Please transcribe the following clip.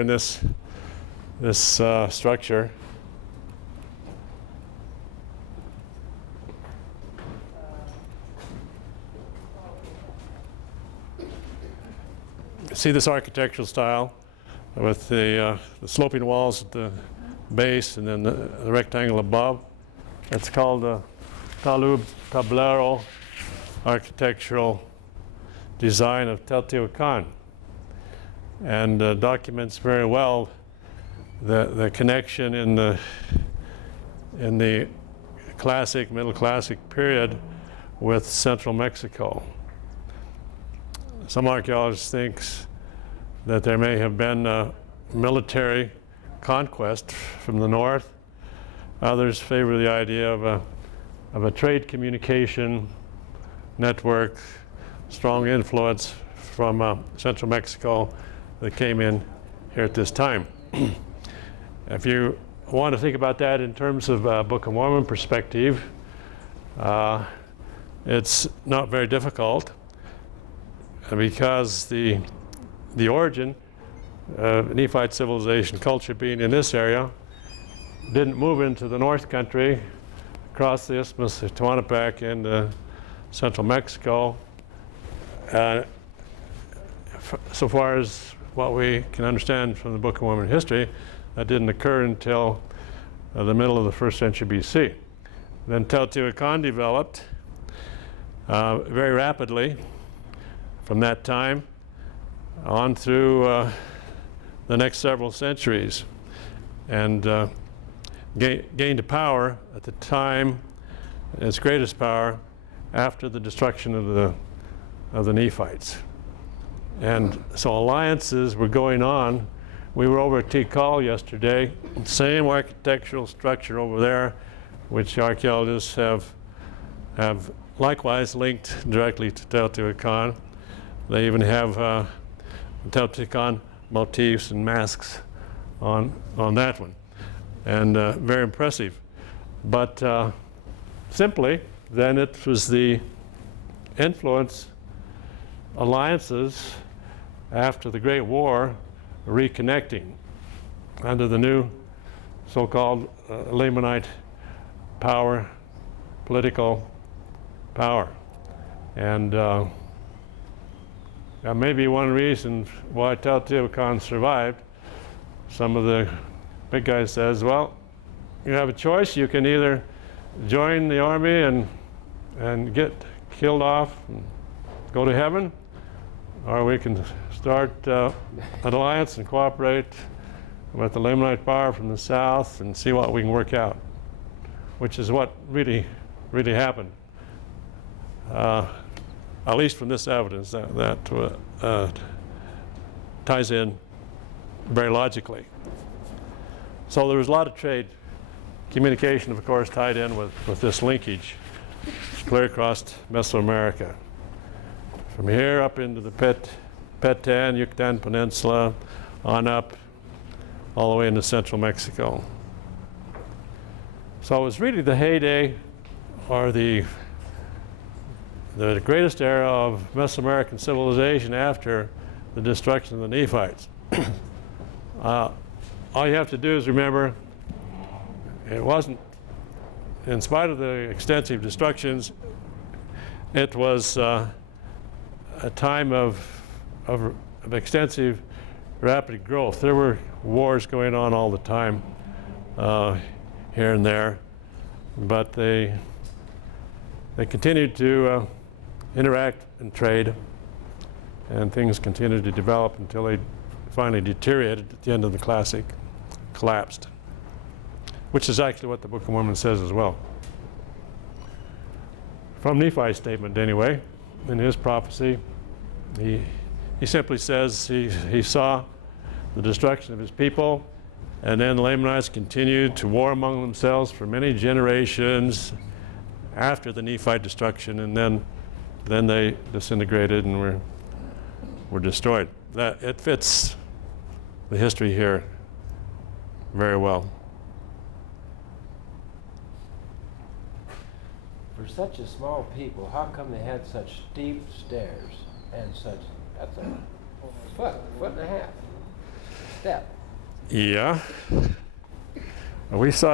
in this structure. See this architectural style with the sloping walls at the base and then the rectangle above. It's called the tablero architectural design of Teotihuacan, and documents very well the connection in the classic, middle classic period with central Mexico. Some archaeologists think that there may have been a military conquest from the north. Others favor the idea of a trade communication network, strong influence from central Mexico that came in here at this time. If you want to think about that in terms of Book of Mormon perspective, it's not very difficult, because the origin of Nephite civilization culture being in this area didn't move into the North Country, across the Isthmus of Tehuantepec into central Mexico. So far as what we can understand from the Book of Mormon history, that didn't occur until the middle of the 1st century BC. Then Teotihuacan developed very rapidly from that time on through the next several centuries, and gained power at the time, its greatest power, after the destruction of the Nephites. And so alliances were going on. We were over at Tikal yesterday, same architectural structure over there, which archaeologists have likewise linked directly to Teotihuacan. They even have Teotihuacan motifs and masks on that one, and very impressive. But simply, then it was the influence, alliances after the Great War, reconnecting under the new so-called Lamanite power, political power. And that may be one reason why Teotihuacan survived. Some of the big guys says, well, you have a choice. You can either join the army and get killed off and go to heaven, or we can start an alliance and cooperate with the Lamanite power from the south and see what we can work out, which is what really happened. At least from this evidence, that ties in very logically. So there was a lot of trade, communication, of course, tied in with this linkage clear across Mesoamerica. From here up into the Petan, Yucatan Peninsula, on up, all the way into central Mexico. So it was really the heyday, or the greatest era of Mesoamerican civilization after the destruction of the Nephites. All you have to do is remember, it wasn't, in spite of the extensive destructions, it was a time of extensive, rapid growth. There were wars going on all the time, here and there, but they continued to interact and trade, and things continued to develop until they finally deteriorated at the end of the Classic, collapsed, which is actually what the Book of Mormon says as well. From Nephi's statement anyway, in his prophecy, he simply says he saw the destruction of his people, and then the Lamanites continued to war among themselves for many generations after the Nephite destruction, and then they disintegrated and were destroyed. That it fits the history here very well. For such a small people, how come they had such steep stairs and such, that's a foot and a half? step. Yeah. We saw